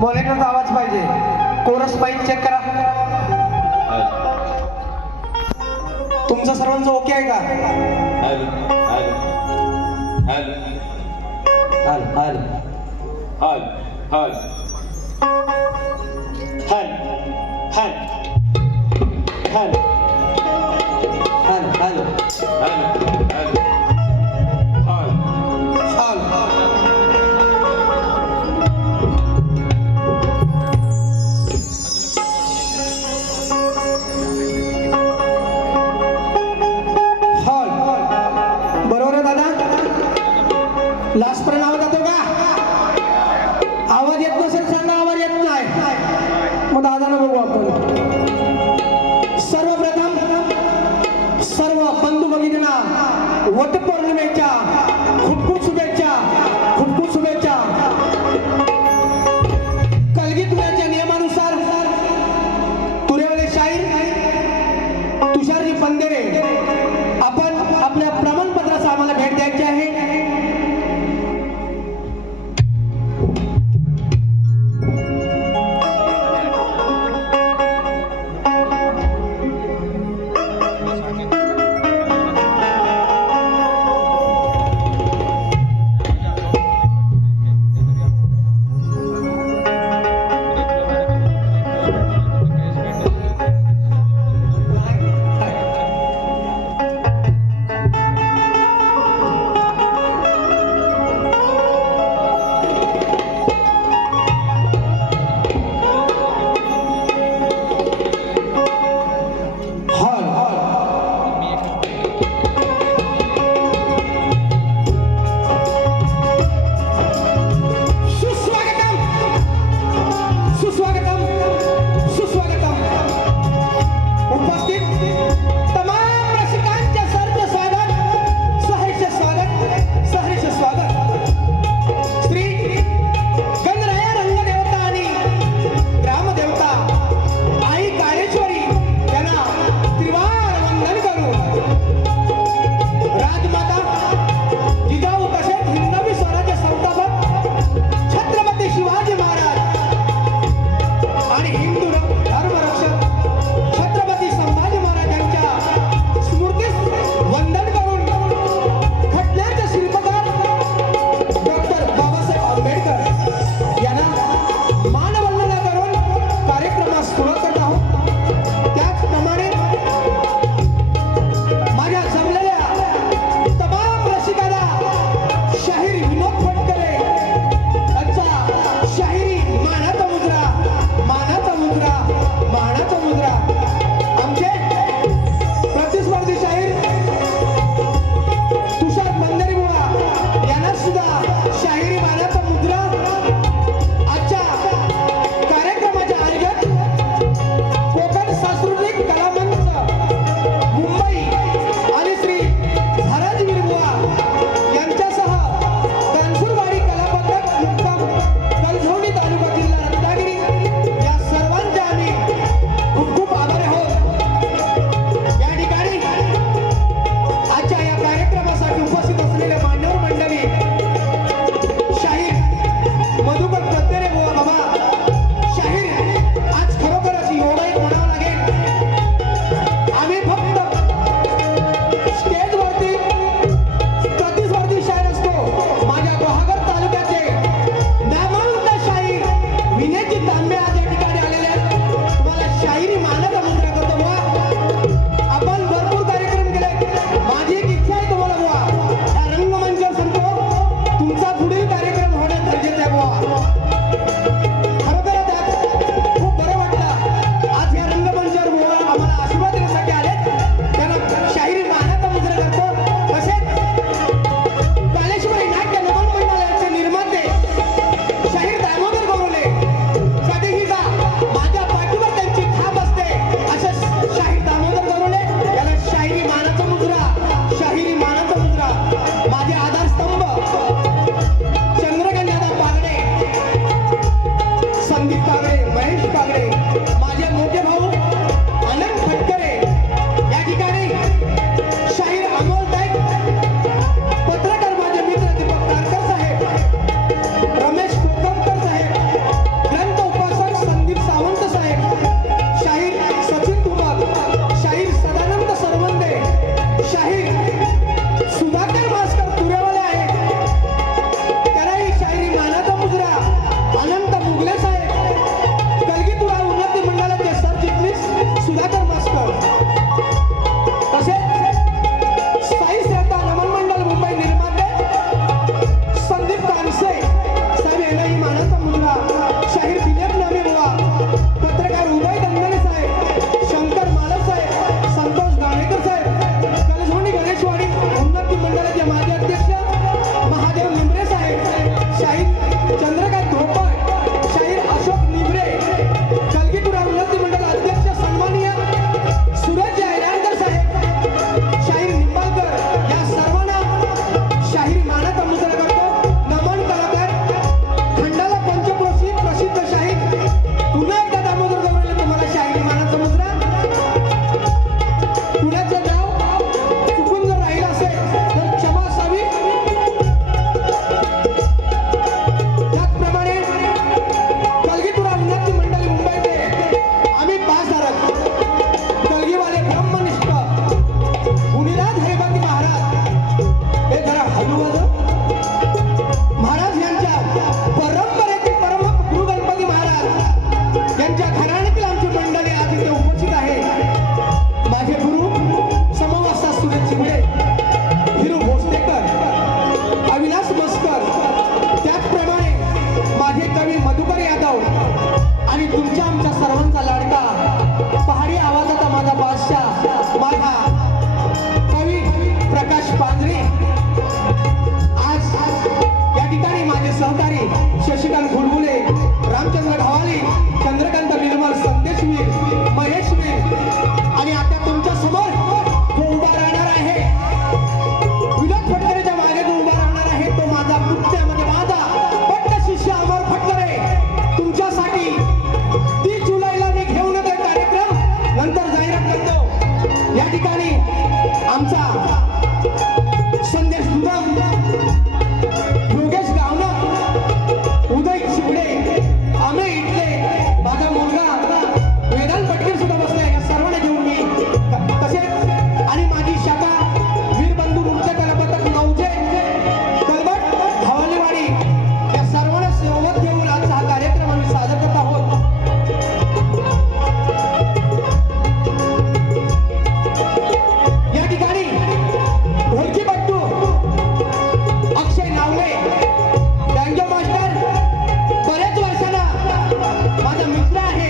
मॉनिटरचा आवाज पाहिजे. Chorus mic check करा. तुमचं सर्वांचं ओके आहे का? लास्ट पर्यंत आवाज जातो का? आवाज येत नसेल सांगा, आवाज येत नाही मग दादाला बघू आपण. सर्व तुमच्या आमच्या सर्वांचा लाडका पहाडी आवाजाचा माझा बादशाह माझा कवी प्रकाश पांजरे आज या ठिकाणी माझे सहकारी शशिकांत घुडगुले, रामचंद्र ढवाले, चंद्रकांत निर्मल, संदेशवीर, महेशवीर आणि आता तुमच्या समोर जो उभा राहणार आहे विनोद फटकरेच्या मागे जो उभा राहणार आहे तो माझा पुत्र म्हणजे माझा पट्ट शिष्य अमर फटकरे तुमच्यासाठी 30 जुलैला मी घेऊन येतोय कार्यक्रम नंतर जाहिरात करतो या ठिकाणी आमचा संदेश दुधाम योगेश गावणं उदय शिवडे आम्ही इथले माझा मुलगा वेदांत फटके सुद्धा बसले या सर्वांना घेऊन मी तसेच आणि माझी शाखा वीरबंधू नृत्य कला पथक नवजे कलबट धवालेवाडी या सर्वांना सोबत घेऊन आजचा हा कार्यक्रम आम्ही सादर करत आहोत. या ठिकाणी ढोलकीपट्टू अक्षय नावले डांजो मास्टर बरेच वर्षांना माझा मित्र आहे.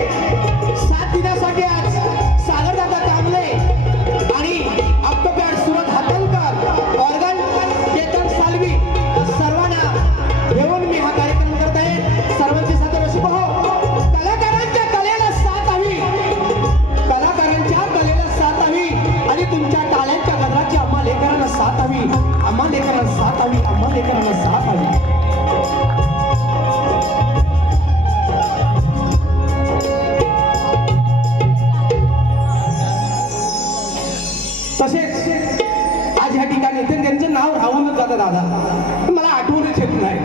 7 दिनासाठी आज सागर दादा कांबळे आणि ऑक्टोपॅड सुरत हातलकर ऑर्गन केतन सालवी सर्वांना घेऊन मी हा कार्यक्रम करत आहे. सर्वांची सादर अशी पाहो कलाकारांच्या कलेला साथ हवी, कलाकारांच्या कलेला साथ हवी आणि तुमच्या टाळ्यांच्या गजराची आम्हा लेकरांना साथ हवी, आम्हा लेकरांना साथ हवी, आम्हा लेकरांना साथ हवी. तसेच आज ह्या ठिकाणी त्यांचं नाव राहूनच जातं दादा, मला आठवणच येत नाही.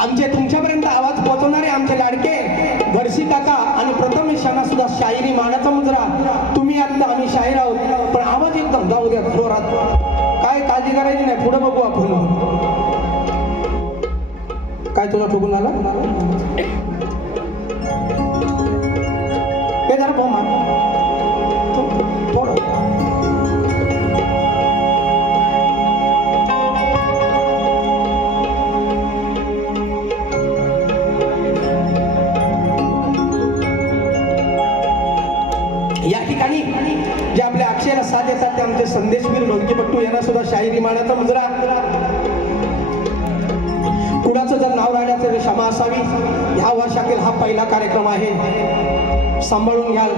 आमचे तुमच्यापर्यंत आवाज पोहोचवणारे आमचे लाडके घडशी काका आणि प्रथमेश यांना सुद्धा शायरी मानाचा मुजरा. तुम्ही आता आम्ही शाहीर आहोत पण आवाज एकदम जाऊ द्या जोरात, काय काळजी करायची नाही, पुढे बघू आपण. काय तुला ठोकून झाला हे जरा पाहू मा थोडं या ठिकाणी जे आपल्या अक्षयाला साथ देतात ते आमचे संदेशवीर ढोलकीपट्टू यांना सुद्धा शाहिरी मानाचा मुजरा. कुणाचं जर नाव राहिल्याचं तर क्षमा असावी. ह्या वर्षातील हा पहिला कार्यक्रम आहे, सांभाळून घ्याल.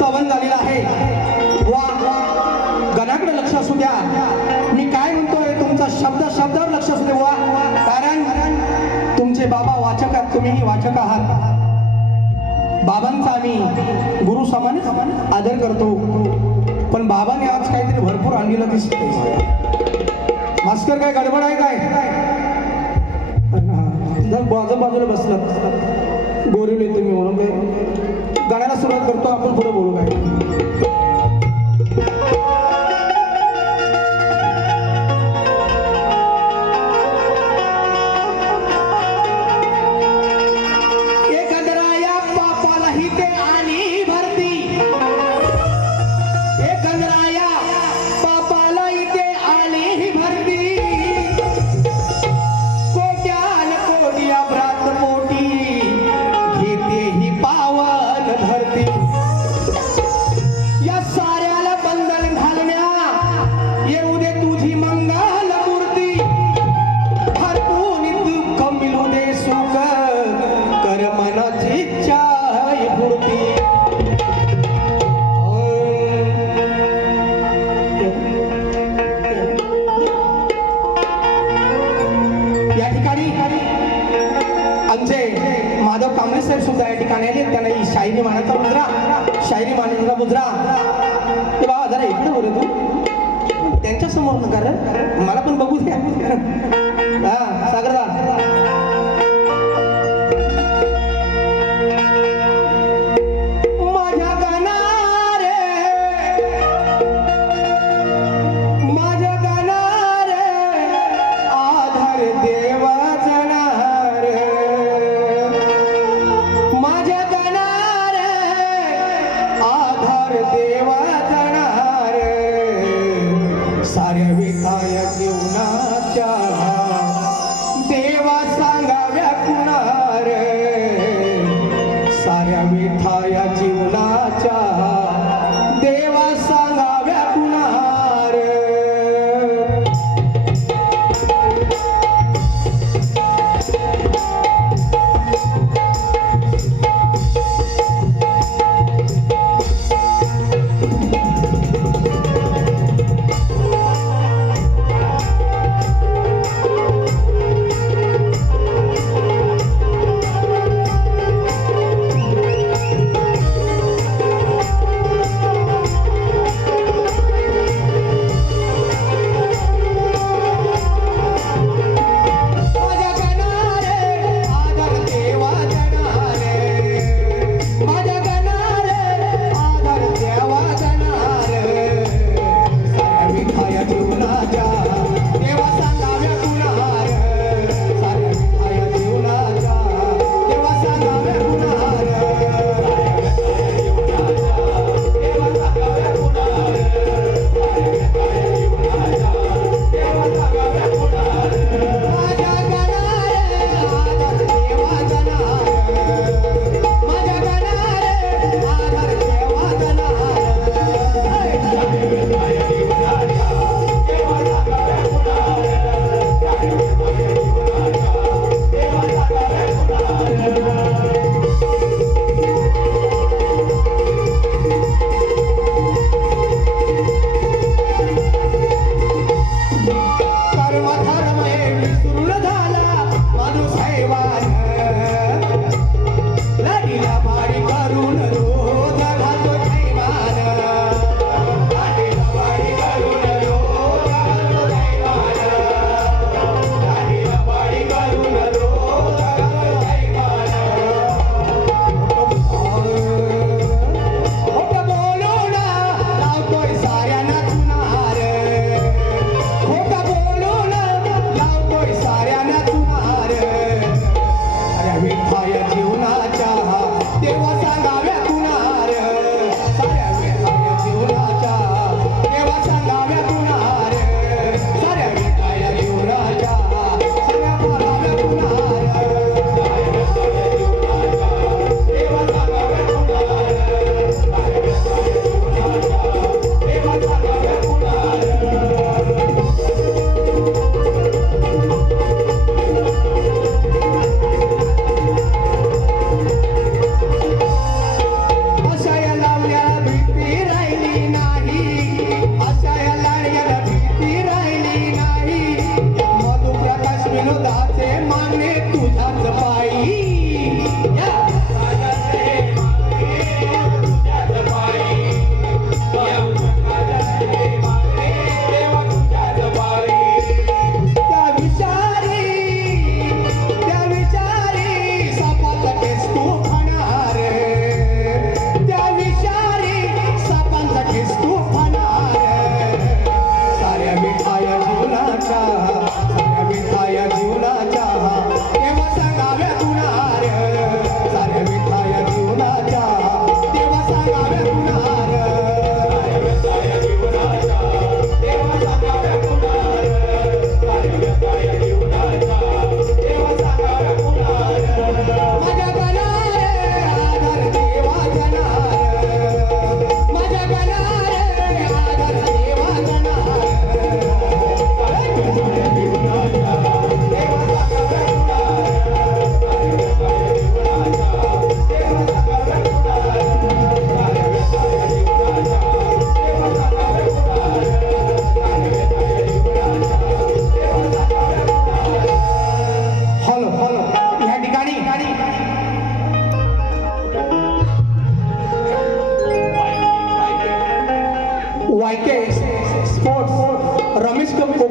स्तवन झालेलं आहे. वा गणाकडे लक्ष असू द्या. मी काय म्हणतोय तुमचा शब्दावर लक्ष असू दे. वा कारण तुमचे बाबा वाचक आहेत, तुम्हीही वाचक आहात. बाबांचा आम्ही गुरु समान आदर करतो. पण बाबाने आज काहीतरी भरपूर आणलेलं दिसतंय. मास्तर काय गडबड आहे काय? बाजूला बसलात गोरिले तुम्ही म्हणून काय गाण्याला सुरुवात करतो. आपण पुढे बोलू काय. शायरी मानाचा मुद्रा ते बाबा जरा इकडे बोल तू त्यांच्या समोर नका रे, मला पण बघू द्या. हा सागरदा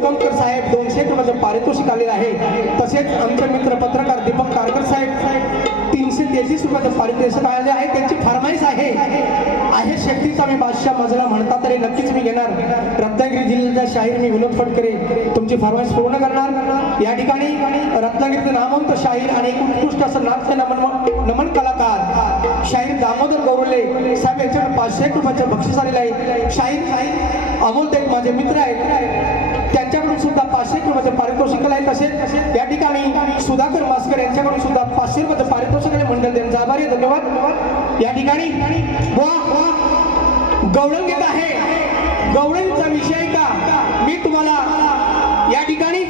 निकमकर साहेब 200 रुपयाचं पारितोषिक आलेलं आहे. तसेच आमचे मित्र पत्रकार दीपक कारकर साहेब 333 रुपयाचं पारितोषिक आलेले आहे. त्यांची फरमाईश आहे शक्तीचा मी बादशाह मजला म्हणता तरी नक्कीच मी घेणार. रत्नागिरी जिल्ह्याचा शाहीर मी विनोद फटकरे तुमची फरमाईश पूर्ण करणार. या ठिकाणी रत्नागिरीचे नामवंत शाहीर आणि उत्कृष्ट असं नाट्य नमन कलाकार शाहीर दामोदर गौरले साहेब यांच्याकडे 500 रुपयाचं बक्षीस आलेलं आहे. शाहीर अमोल देव माझे मित्र आहेत, त्यांच्याकडून सुद्धा 500 रुपयाचं पारितोषिक आहे. तसेच या ठिकाणी सुधाकर मास्कर यांच्याकडून सुद्धा 500 रुपयाचं पारितोषिक आहे. मंडळ त्यांचा आभारी आहे. धन्यवाद. या ठिकाणी गवळण आहे. गवळणीचा विषय का मी तुम्हाला या ठिकाणी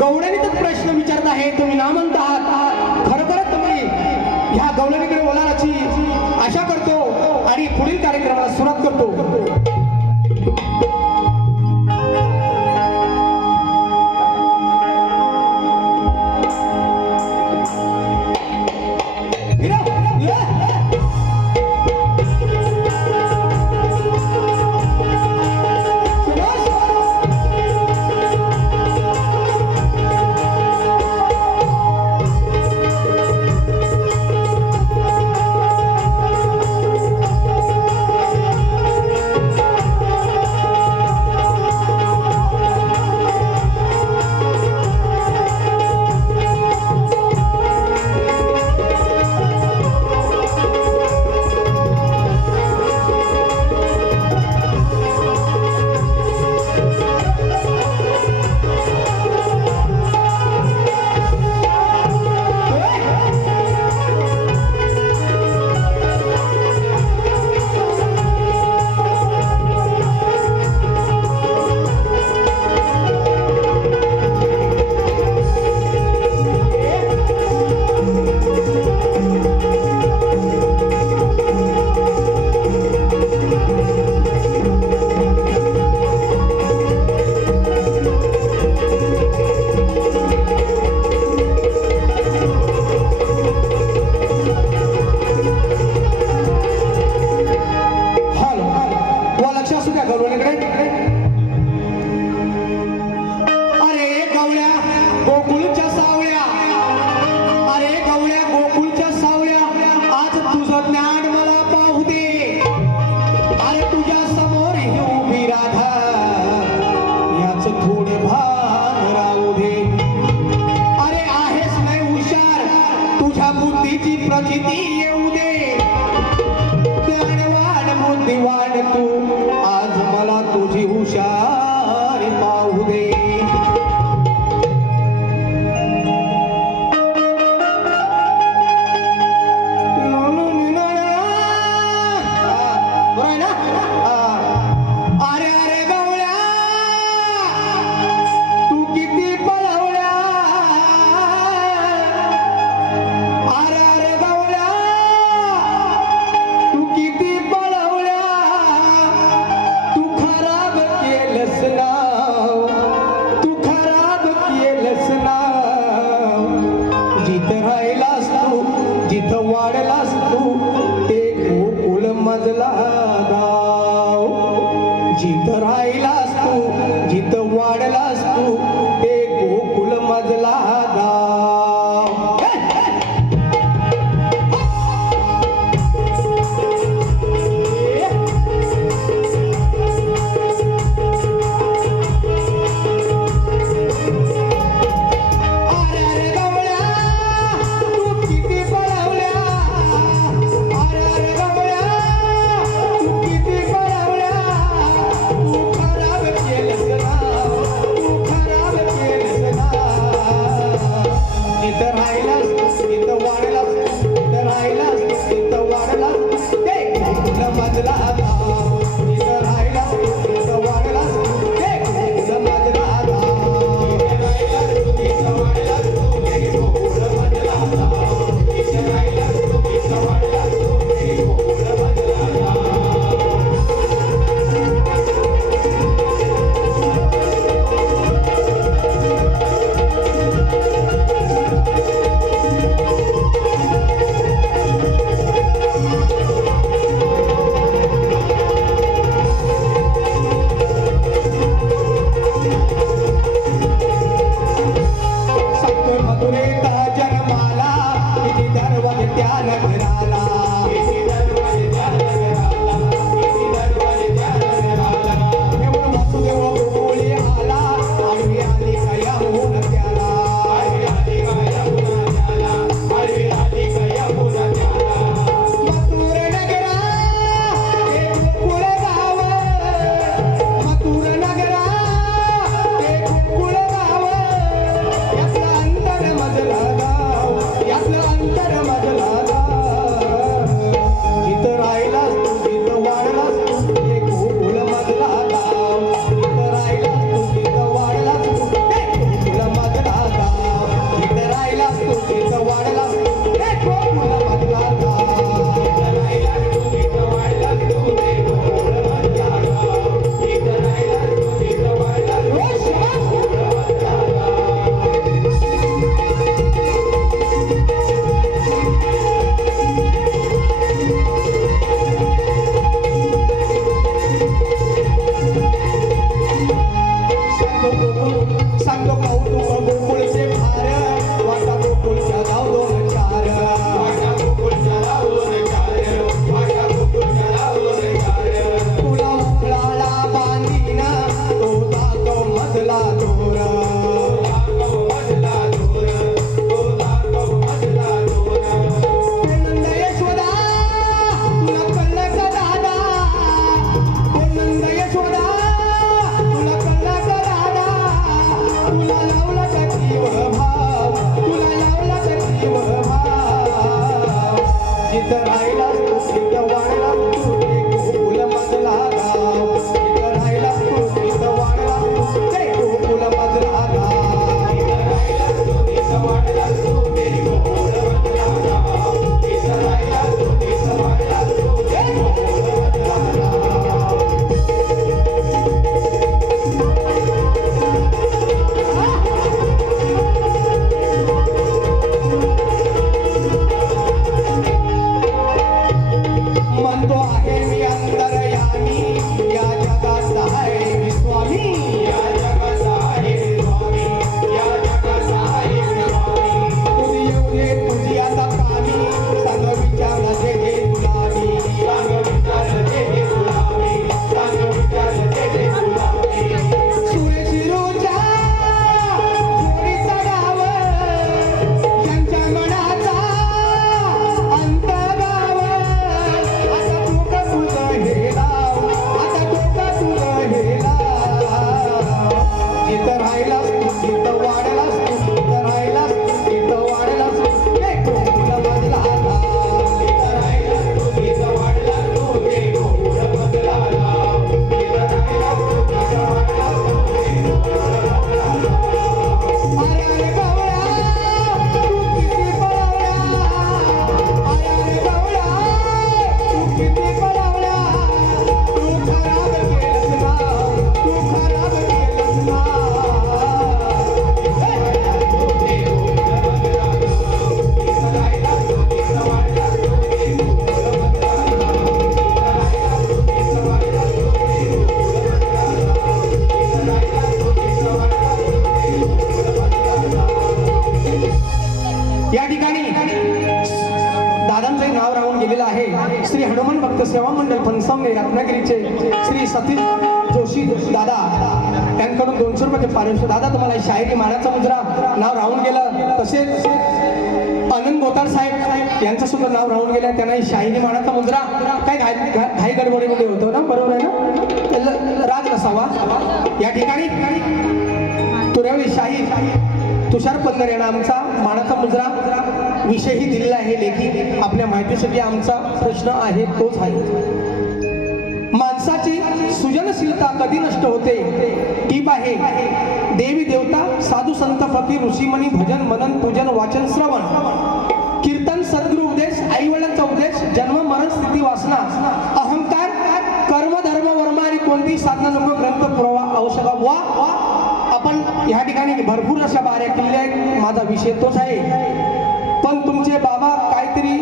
गवळणीतच प्रश्न विचारत आहे. तुम्ही नामवंत आहात, खरोखरच तुम्ही ह्या गवळणीकडे बोलायची आशा करतो आणि पुढील कार्यक्रमाला सुरुवात करतो. प्रचिती येऊ दे ज्ञानवान बुद्धिवान तू आज मला तुझी हुशारी पाहू दे. वाढलास तू ते गोकुल मजला गाव, जिथं राहिलास तू जिथं वाढलास तू ते गोकुल मजला गाव. त्या नगराला एवढं वासुदेव गोकुळी आला आडवी आली काय होऊन त्याला मथुर नगरा हे गोकुळ गाव मथुर नगरा हे गोकुळ गाव यातलं अंतर मजला गाव यातलं अंतर मजला गाव जिथं राहिलास तू जिथं वाढलास तू हे गोकुळ मजला गाव जिथं राहिलास तू जिथं वाढलास तू हे गोकुळ मजला गाव जिथं राहिलास तू जिथं वाढलास तू हे गोकुळ मजला गाव जिथं राहिलास तू जिथं वाढलास तू हे गोकुळ मजला गाव जिथं राहिलास तू जिथं वाढलास तू हे गोकुळ मजला गाव सांगतो कौतुक गोकुळचे भार वाटा गोकुळच्या गाव दोन चार तुला उकळाला बांधीन तो जातो मधला दोर नंद यशोदा तुला कळलं का दादा नंद यशोदा तुला कळलं का दादा तुला लावला का जीव भाव तुला लावला का जीव भाव जिथं राहिलास तू तिथं वाढलास तू ते गोकुळ मजला गाव जिथं राहिलास तू तिथं वाढलास तू ते गोकुळ मजला गाव जिथं राहिलास तू तिथं वाढलास तू ते गोकुळ मजला गाव जिथं राहिलास तू तिथं वाढलास तू ते गोकुळ मजला गाव म्हणतो आहे मी अंतरयामी या जगात आहे मी स्वामी या जगात आहे मी स्वामी या जगात आहे मी स्वामी तुझी येऊ दे तुझी आता कामी सांग विचार जे हे तुला मी सांग विचार जे हे तुला मी सांग विचार जे हे तुला मी सुरेशिरोच्या जोडीचा डाव ज्यांच्या मनाचा अंतराव आता डोकं तुझं हे लाव आता डोकं तुझं हे लाव जिथं राहिलास तू तिथं वाढलास तू जिथं राहिलास तू तिथं वाढलास तू हे गोकुळ मजला गाव जिथं राहिलास तू तिथं वाढलास तू हे गोकुळ मजला गाव जिथं राहिलास तू तिथं वाढलास तू हे गोकुळ मजला गाव अरे गवळा तू किती पळवला अरे गवळा तू किती पळवला तू खराब केलंस नाव तू खराब केलंस नाव या ठिकाणी दादांचे नाव राहून गेलेलं आहे श्री हनुमान भक्त सेवा मंडळ फणसावणे रत्नागिरीचे श्री सतीश जोशी दादा त्यांकडून 200 रुपयाचे पारितोषिक दादा तुम्हाला शायरी मानाचा मुद्रा नाव राहून गेलं तसेच आनंद बोतार साहेब यांचं सुद्धा नाव राहून गेलं त्यांना शायरी मानाचा मुद्रा काय घाई गडबडीमध्ये होतो ना बरोबर आहे ना राज नसावा या ठिकाणी तुरेवली शाही तुषार पंधर यांना आमचा मानाचा मुद्रा विषयही दिलेला आहे लेखी आपल्या माहितीसाठी आमचा प्रश्न आहे तोच आहे माणसाची सृजनशीलता कधी नष्ट होते टीप आहे देवी देवता साधू संत फकीर ऋषीमणी भजन मनन पूजन वाचन श्रवण कीर्तन सद्गुरु उपदेश आई वडिलांचा उपदेश जन्म मरण स्थिती वासना अहंकार कर्म धर्म वर्म आणि कोणतीही साधना नको ग्रंथ पुरावा आवश्यक वा आपण ह्या ठिकाणी भरपूर अशा बाऱ्या किल्ल्या आहेत माझा विषय तोच आहे पण तुमचे बाबा काहीतरी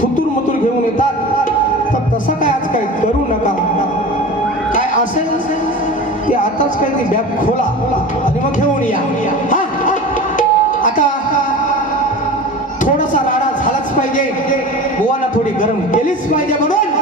थुतूर मुतूर घेऊन येतात तर तसं काय आज काय करू नका काय असेल ते आताच काय ती बॅग खोला आणि मग घेऊन या हा आता थोडासा राडा झालाच पाहिजे म्हणजे बुवांना थोडी गरम केलीच पाहिजे म्हणून